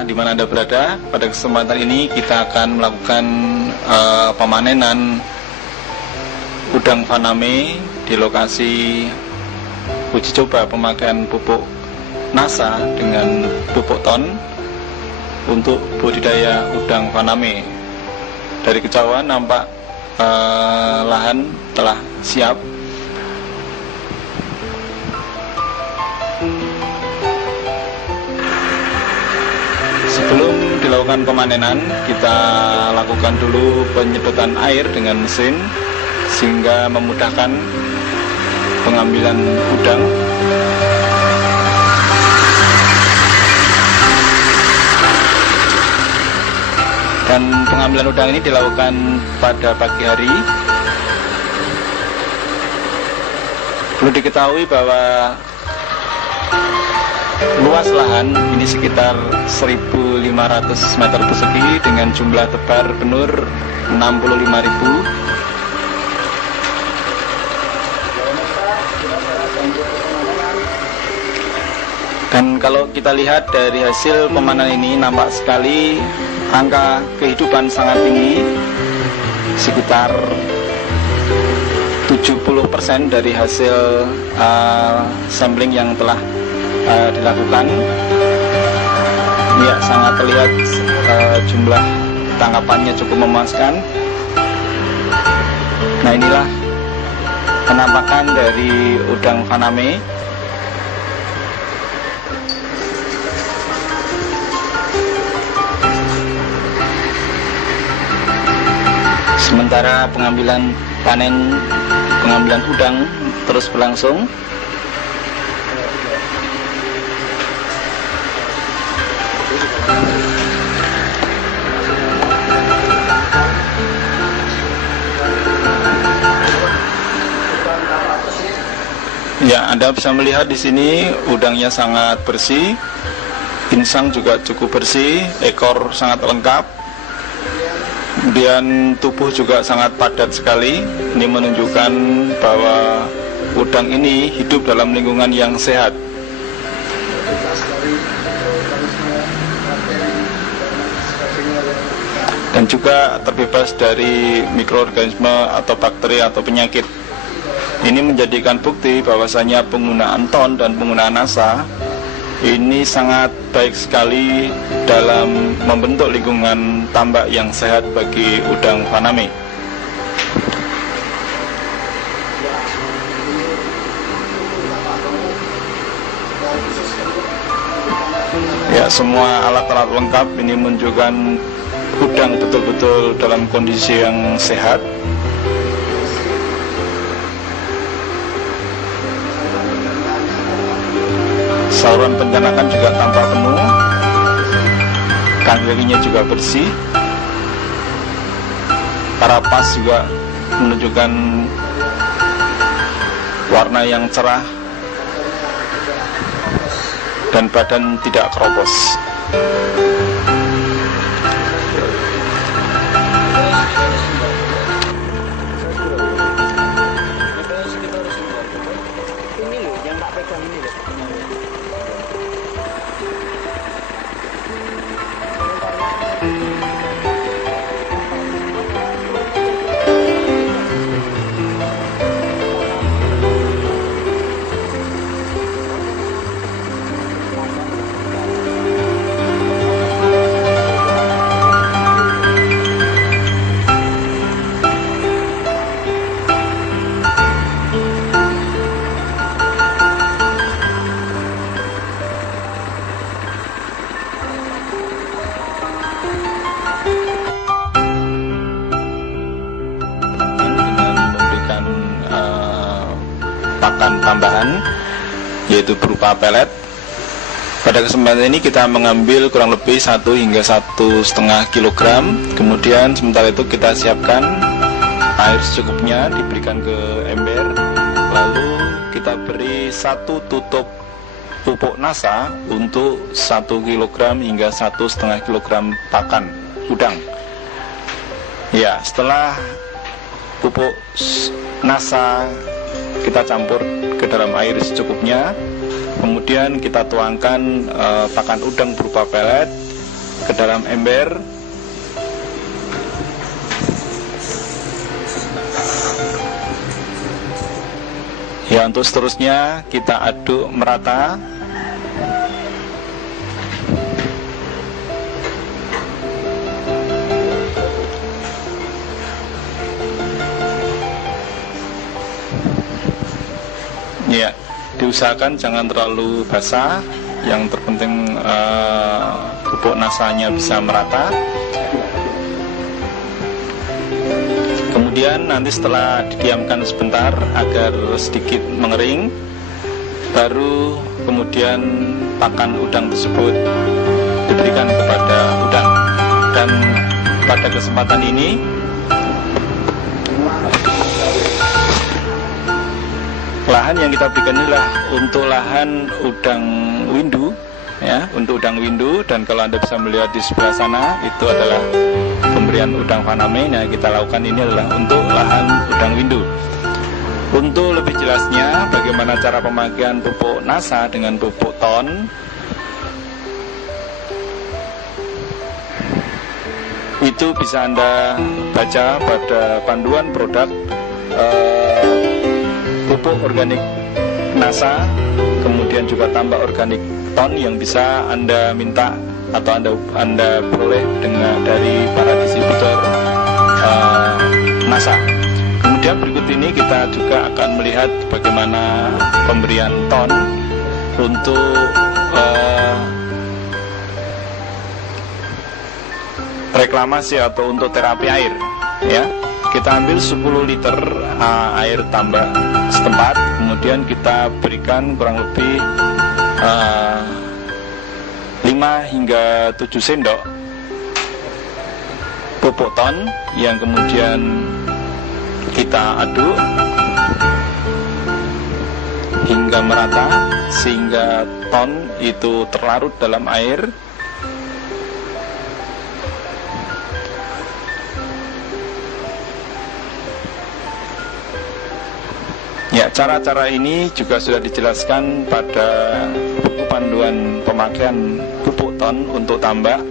Di mana Anda berada, pada kesempatan ini kita akan melakukan pemanenan udang faname di lokasi uji coba pemakaian pupuk NASA dengan pupuk ton untuk budidaya udang faname. Dari kejauhan nampak lahan telah siap. Sebelum dilakukan pemanenan, kita lakukan dulu penyedotan air dengan mesin sehingga memudahkan pengambilan udang. Dan pengambilan udang ini dilakukan pada pagi hari. Perlu diketahui bahwa luas lahan ini sekitar 1.500 meter persegi dengan jumlah tebar benur 65.000. Dan kalau kita lihat dari hasil pemanenan ini, nampak sekali angka kehidupan sangat tinggi, sekitar 70% dari hasil sampling yang telah dilakukan. Ya, sangat terlihat jumlah tangkapannya cukup memuaskan. Nah, inilah penampakan dari udang faname. Sementara pengambilan udang terus berlangsung. Ya, Anda bisa melihat di sini udangnya sangat bersih, insang juga cukup bersih, ekor sangat lengkap, kemudian tubuh juga sangat padat sekali. Ini menunjukkan bahwa udang ini hidup dalam lingkungan yang sehat. Dan juga terbebas dari mikroorganisme atau bakteri atau penyakit. Ini menjadikan bukti bahwasanya penggunaan ton dan penggunaan NASA ini sangat baik sekali dalam membentuk lingkungan tambak yang sehat bagi udang faname. Ya, semua alat-alat lengkap ini menunjukkan udang betul-betul dalam kondisi yang sehat. Saluran pencernaan juga tampak penuh, kaki-kakinya juga bersih, karapas juga menunjukkan warna yang cerah, dan badan tidak keropos. Pakan tambahan yaitu berupa pelet. Pada kesempatan ini kita mengambil kurang lebih 1 hingga 1,5 kg. Kemudian sementara itu kita siapkan air secukupnya, diberikan ke ember. Lalu kita beri 1 tutup pupuk NASA untuk 1 kg hingga 1,5 kg pakan udang. Ya, setelah pupuk nasa kita campur ke dalam air secukupnya, kemudian kita tuangkan pakan udang berupa pelet ke dalam ember. Ya, untuk seterusnya kita aduk merata. Ya, diusahakan jangan terlalu basah. Yang terpenting pupuk nasanya bisa merata. Kemudian nanti setelah didiamkan sebentar agar sedikit mengering, baru kemudian pakan udang tersebut diberikan kepada udang. Dan pada kesempatan ini lahan yang kita berikan inilah untuk lahan udang windu, ya, untuk udang windu. Dan kalau Anda bisa melihat di sebelah sana, itu adalah pemberian udang faname. Nah, kita lakukan ini adalah untuk lahan udang windu. Untuk lebih jelasnya bagaimana cara pemakaian pupuk nasa dengan pupuk ton, itu bisa Anda baca pada panduan produk pupuk organik nasa, kemudian juga tambah organik ton yang bisa Anda minta atau Anda peroleh dari para distributor nasa. Kemudian berikut ini kita juga akan melihat bagaimana pemberian ton untuk reklamasi atau untuk terapi air, ya. Kita ambil 10 liter air tambak setempat, kemudian kita berikan kurang lebih 5 hingga 7 sendok pupuk ton yang kemudian kita aduk hingga merata sehingga ton itu terlarut dalam air. Ya, cara-cara ini juga sudah dijelaskan pada buku panduan pemakaian pupuk ton untuk tambak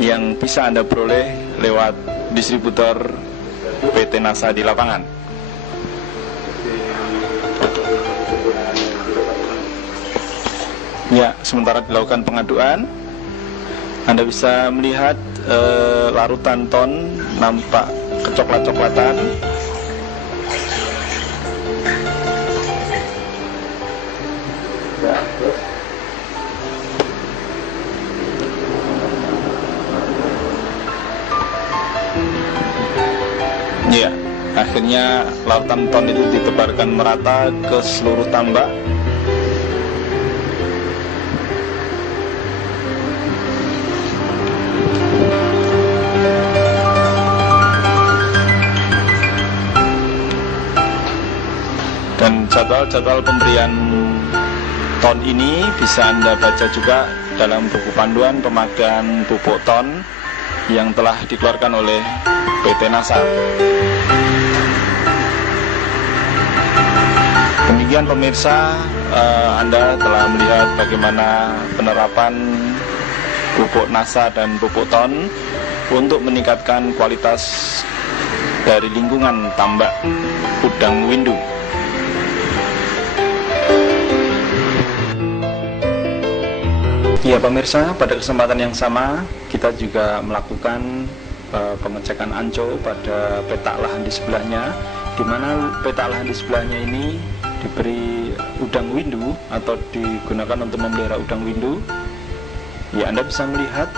yang bisa Anda peroleh lewat distributor PT Nasa di lapangan. Ya, sementara dilakukan pengaduan, Anda bisa melihat larutan ton nampak kecoklat-coklatan. Ya, akhirnya lautan ton itu ditebarkan merata ke seluruh tambak. Dan jadwal-jadwal pemberian ton ini bisa Anda baca juga dalam buku panduan pemakaian pupuk ton yang telah dikeluarkan oleh PT Nasa. Demikian pemirsa, Anda telah melihat bagaimana penerapan pupuk nasa dan pupuk ton untuk meningkatkan kualitas dari lingkungan tambak udang windu. Ya pemirsa, pada kesempatan yang sama kita juga melakukan pengecekan anco pada petak lahan di sebelahnya, di mana petak lahan di sebelahnya ini diberi udang windu atau digunakan untuk memelihara udang windu. Ya, Anda bisa melihat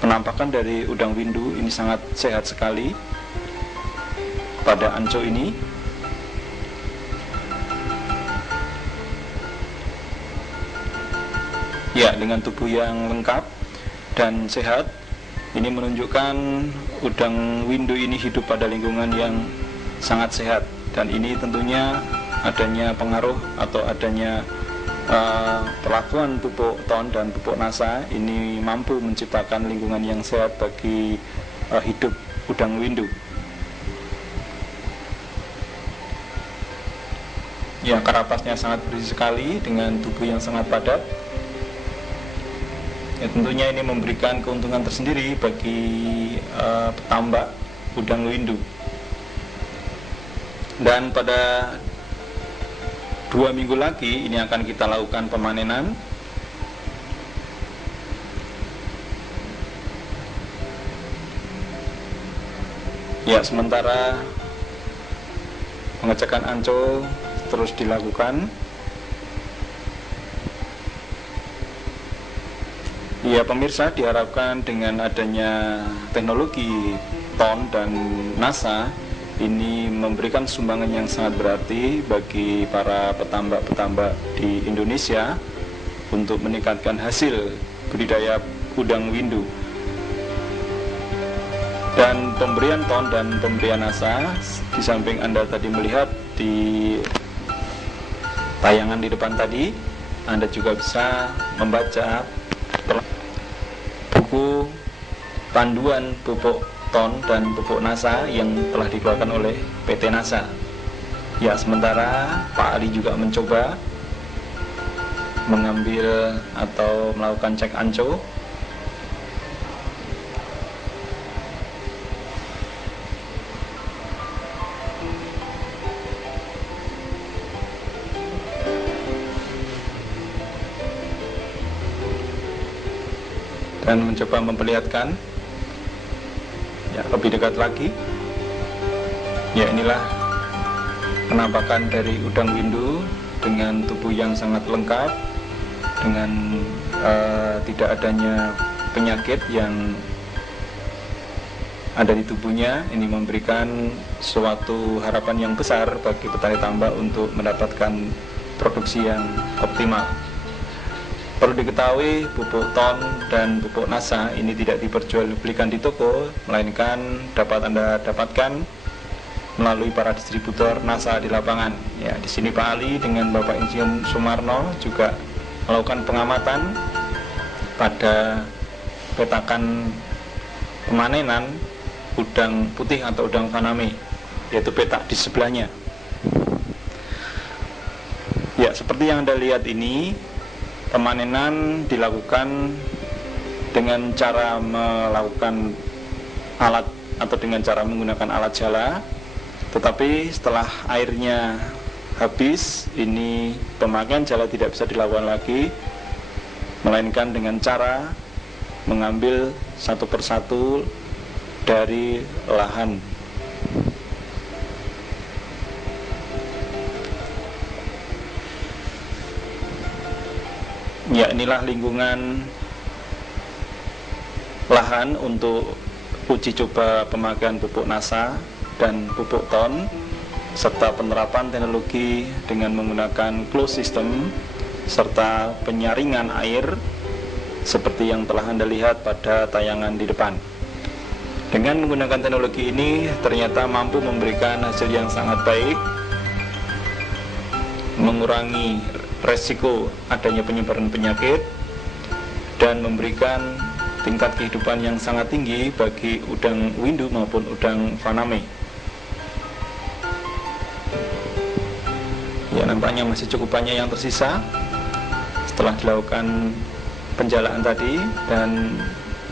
penampakan dari udang windu ini sangat sehat sekali pada anco ini. Ya, dengan tubuh yang lengkap dan sehat, ini menunjukkan udang windu ini hidup pada lingkungan yang sangat sehat. Dan ini tentunya adanya pengaruh atau adanya perlakuan pupuk ton dan pupuk nasa ini mampu menciptakan lingkungan yang sehat bagi hidup udang windu. Ya, karapasnya sangat berisi sekali dengan tubuh yang sangat padat. Ya, tentunya ini memberikan keuntungan tersendiri bagi petambak udang windu. Dan pada 2 minggu lagi ini akan kita lakukan pemanenan. Ya, sementara pengecekan anco terus dilakukan. Ya pemirsa, diharapkan dengan adanya teknologi TON dan NASA ini memberikan sumbangan yang sangat berarti bagi para petambak-petambak di Indonesia untuk meningkatkan hasil budidaya udang windu. Dan pemberian TON dan pemberian NASA, di samping Anda tadi melihat di tayangan di depan tadi, Anda juga bisa membaca buku panduan pupuk TON dan pupuk NASA yang telah dikeluarkan oleh PT NASA. Ya, sementara Pak Ali juga mencoba mengambil atau melakukan cek anco. Dan mencoba memperlihatkan ya lebih dekat lagi. Ya, inilah penampakan dari udang windu dengan tubuh yang sangat lengkap, dengan tidak adanya penyakit yang ada di tubuhnya. Ini memberikan suatu harapan yang besar bagi petani tambak untuk mendapatkan produksi yang optimal. Perlu diketahui, pupuk TON dan pupuk NASA ini tidak diperjualbelikan di toko, melainkan dapat Anda dapatkan melalui para distributor NASA di lapangan. Ya, di sini Pak Ali dengan Bapak Insinyur Sumarno juga melakukan pengamatan pada petakan pemanenan udang putih atau udang faname, yaitu petak di sebelahnya. Ya, seperti yang Anda lihat ini, pemanenan dilakukan dengan cara melakukan alat atau dengan cara menggunakan alat jala, tetapi setelah airnya habis, ini pemakaian jala tidak bisa dilakukan lagi, melainkan dengan cara mengambil satu persatu dari lahan. Ya, inilah lingkungan lahan untuk uji coba pemakaian pupuk NASA dan pupuk TON serta penerapan teknologi dengan menggunakan closed system serta penyaringan air seperti yang telah Anda lihat pada tayangan di depan. Dengan menggunakan teknologi ini ternyata mampu memberikan hasil yang sangat baik, mengurangi resiko adanya penyebaran penyakit, dan memberikan tingkat kehidupan yang sangat tinggi bagi udang windu maupun udang faname. Ya, nampaknya masih cukup banyak yang tersisa setelah dilakukan penjalaan tadi. Dan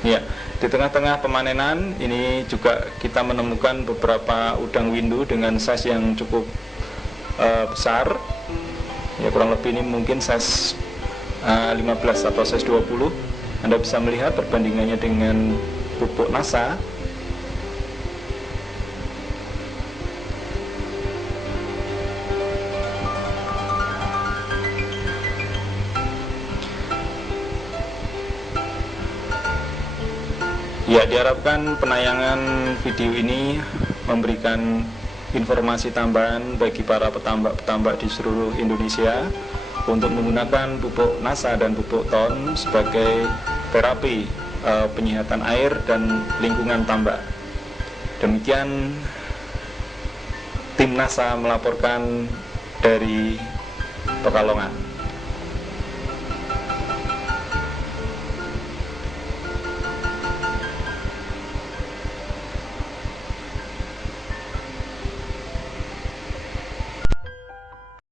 ya, di tengah-tengah pemanenan ini juga kita menemukan beberapa udang windu dengan size yang cukup besar. Ya, kurang lebih ini mungkin size 15 atau size 20. Anda bisa melihat perbandingannya dengan pupuk NASA. Ya, diharapkan penayangan video ini memberikan informasi tambahan bagi para petambak-petambak di seluruh Indonesia untuk menggunakan pupuk NASA dan pupuk TON sebagai terapi penyihatan air dan lingkungan tambak. Demikian tim NASA melaporkan dari Pekalongan.